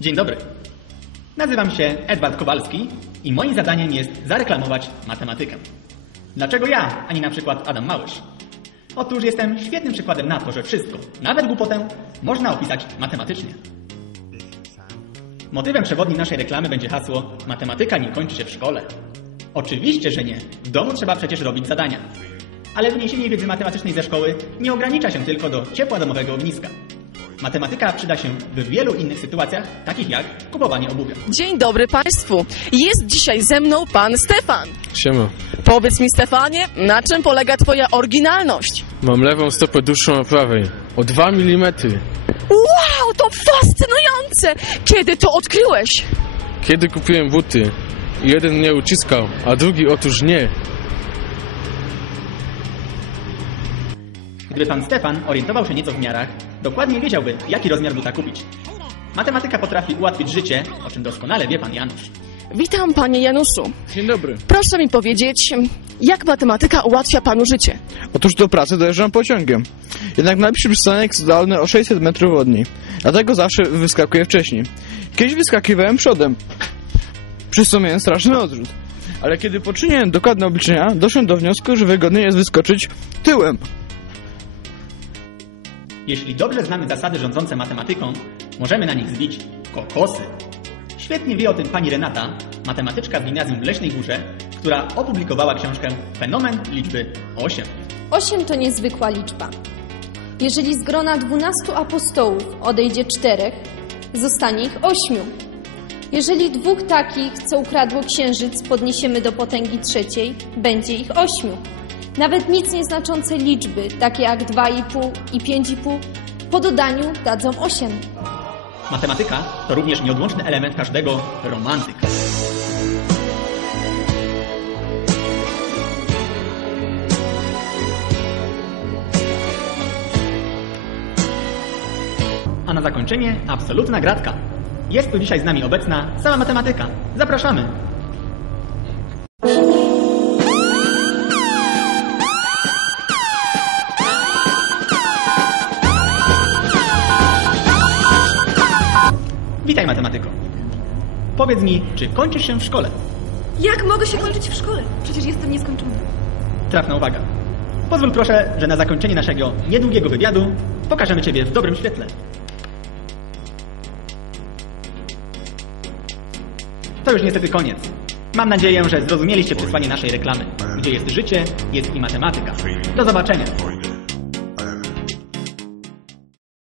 Dzień dobry. Nazywam się Edward Kowalski i moim zadaniem jest zareklamować matematykę. Dlaczego ja, a nie na przykład Adam Małysz? Otóż jestem świetnym przykładem na to, że wszystko, nawet głupotę, można opisać matematycznie. Motywem przewodnim naszej reklamy będzie hasło Matematyka nie kończy się w szkole. Oczywiście, że nie. W domu trzeba przecież robić zadania. Ale wyniesienie wiedzy matematycznej ze szkoły nie ogranicza się tylko do ciepła domowego ogniska. Matematyka przyda się w wielu innych sytuacjach, takich jak kupowanie obuwia. Dzień dobry Państwu. Jest dzisiaj ze mną pan Stefan. Siema. Powiedz mi Stefanie, na czym polega Twoja oryginalność? Mam lewą stopę dłuższą od prawej. O 2 mm. Wow, to fascynujące! Kiedy to odkryłeś? Kiedy kupiłem buty, jeden mnie uciskał, a drugi otóż nie. Gdyby pan Stefan orientował się nieco w miarach, dokładnie wiedziałby, jaki rozmiar buta kupić. Matematyka potrafi ułatwić życie, o czym doskonale wie pan Janusz. Witam Panie Januszu. Dzień dobry. Proszę mi powiedzieć, jak matematyka ułatwia Panu życie? Otóż do pracy dojeżdżam pociągiem. Jednak najbliższy przystanek zdalny o 600 metrów od niej. Dlatego zawsze wyskakuję wcześniej. Kiedyś wyskakiwałem przodem. Przez co miałem straszny odrzut. Ale kiedy poczyniłem dokładne obliczenia, doszedłem do wniosku, że wygodniej jest wyskoczyć tyłem. Jeśli dobrze znamy zasady rządzące matematyką, możemy na nich zbić kokosy. Świetnie wie o tym pani Renata, matematyczka z gimnazjum w Leśnej Górze, która opublikowała książkę Fenomen liczby 8. 8 to niezwykła liczba. Jeżeli z grona 12 apostołów odejdzie czterech, zostanie ich ośmiu. Jeżeli dwóch takich, co ukradło księżyc, podniesiemy do potęgi trzeciej, będzie ich ośmiu. Nawet nic nieznaczące liczby, takie jak 2,5 i 5,5, po dodaniu dadzą 8. Matematyka to również nieodłączny element każdego romantyka. A na zakończenie absolutna gratka. Jest tu dzisiaj z nami obecna cała matematyka. Zapraszamy! Witaj matematyko. Powiedz mi, czy kończysz się w szkole? Jak mogę się kończyć w szkole? Przecież jestem nieskończona. Trafna uwaga. Pozwól proszę, że na zakończenie naszego niedługiego wywiadu pokażemy Ciebie w dobrym świetle. To już niestety koniec. Mam nadzieję, że zrozumieliście przesłanie naszej reklamy. Gdzie jest życie, jest i matematyka. Do zobaczenia.